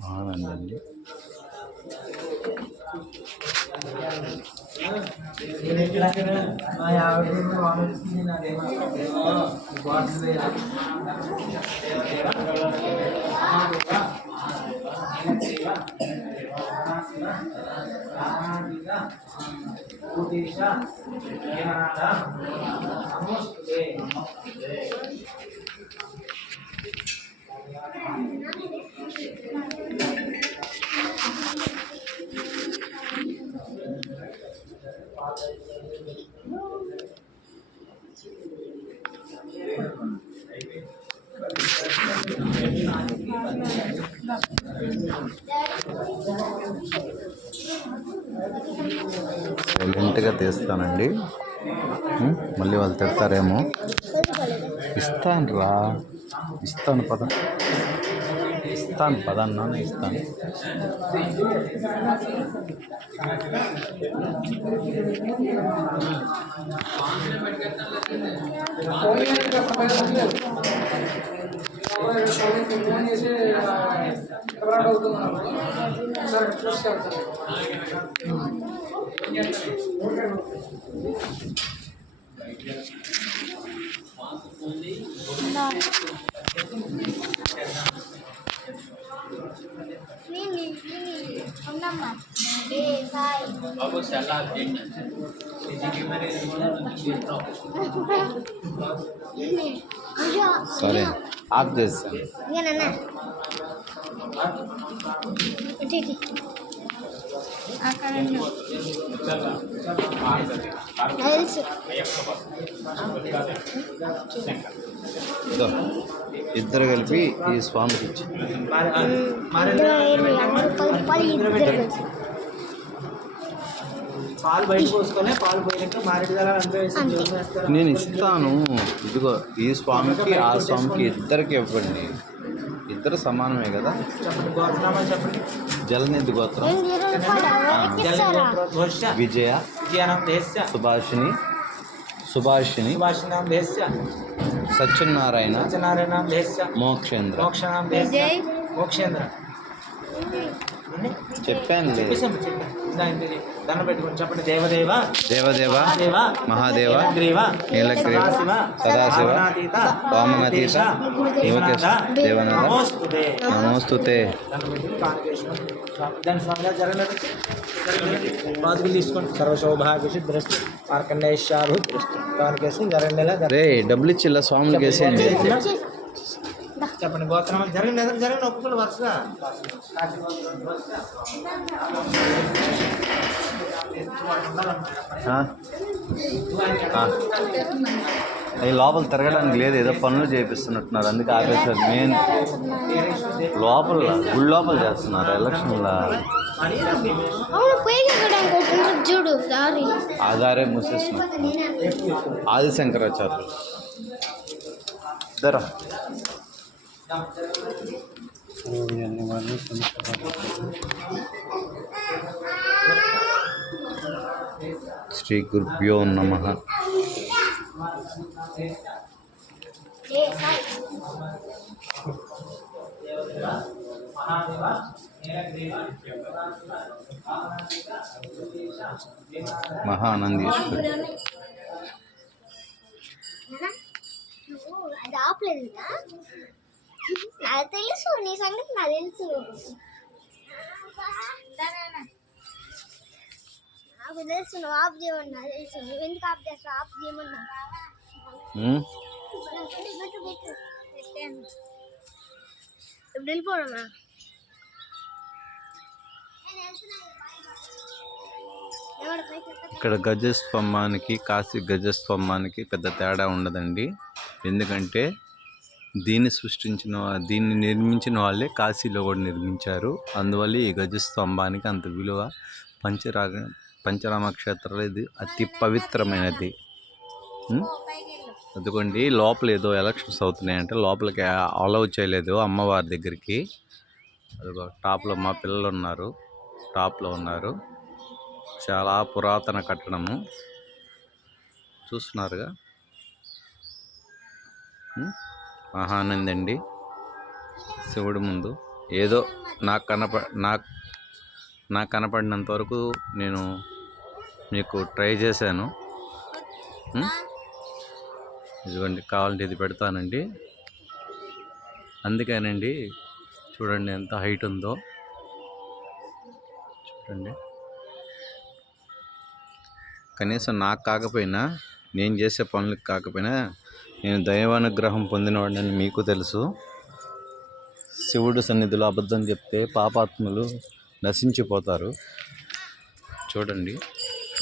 బాగుందండి. సైలెంట్గా తీస్తానండి. మళ్ళీ వాళ్ళు తిడతారేమో. ఇస్తాను పద అన్నాను, ఇస్తాను. సరే ఆఫ్ చేస్తాను. ఇద్దరు కలిపి ఈ స్వామికి ఇచ్చి నేను ఇస్తాను. ఇదిగో ఈ స్వామికి ఆ స్వామికి ఇద్దరికి ఇవ్వండి. ఇద్దరు సమానమే కదా. జలనిధి గోత్రం విజయ, సుభాషిణి, సత్యనారాయణ, మోక్షేంద్ర. చెప్పాను. దేవదేవ, మహాదేవ, నీలగ్రీవ, సదాశివ, వామనాతీత, యువకేశ, దేవనాథ, నమోస్తుతే. తీసుకోండి. సర్వశోభాభిషిద్రస్తు మార్కండేశాభిద్రస్తు. దానికేసి రే డబ్బులు ఇచ్చిల్లా స్వాములకి వేసేయండి. చెప్పండి. గోత్రం జరగండి ఒప్పుకోండి వరుసగా. అవి లోపల తిరగడానికి లేదు, ఏదో పనులు చేపిస్తున్నట్టున్నారు, అందుకే ఆపేసారు. మెయిన్ గుడి లోపల చేస్తున్నారు ఎలక్షన్లా. ఆధారే మూసేస్తున్నారు. ఆదిశంకరాచార్యులు ఇద్దరా శ్రీ గురుభ్యో నమః. మహానందీశ్వరి. నాకు తెలుసు, నీ సంగతి నాకు తెలుసు. నాకు తెలుసు నువ్వు ఆఫ్ చేయమన్నా తెలుసు. నువ్వు ఎందుకు ఆఫ్ చేస్తావు? ఆఫ్ చేయమన్నా ఇప్పుడు వెళ్ళిపోవడమా? ఇక్కడ గజస్తంభానికి కాశీ గజస్తంభానికి పెద్ద తేడా ఉండదండి. ఎందుకంటే దీన్ని నిర్మించిన వాళ్ళే కాశీలో కూడా నిర్మించారు. అందువల్ల ఈ గజస్తంభానికి అంత విలువ. పంచరామ క్షేత్రాలు ఇది అతి పవిత్రమైనది. అందుకోండి, లోపల ఏదో ఎలక్షన్స్ అవుతున్నాయంటే లోపలికి అలౌ చేయలేదు అమ్మవారి దగ్గరికి. అదిగో టాప్లో మా పిల్లలు ఉన్నారు, టాప్లో ఉన్నారు. చాలా పురాతన కట్టడము చూస్తున్నారుగా. మహానంది అండి. శివుడి ముందు ఏదో నాకు నాకు కనపడినంత వరకు నేను మీకు ట్రై చేశాను. ఇదిగోండి, కావాలంటే ఇది పెడతానండి. అందుకేనండి, చూడండి ఎంత హైట్ ఉందో. చూడండి, కనీసం నాకు కాకపోయినా, నేను చేసే పనులకు కాకపోయినా, నేను దైవానుగ్రహం పొందినవాడిని మీకు తెలుసు. శివుడు సన్నిధిలో అబద్ధం చెప్తే పాపాత్ములు నశించిపోతారు. చూడండి.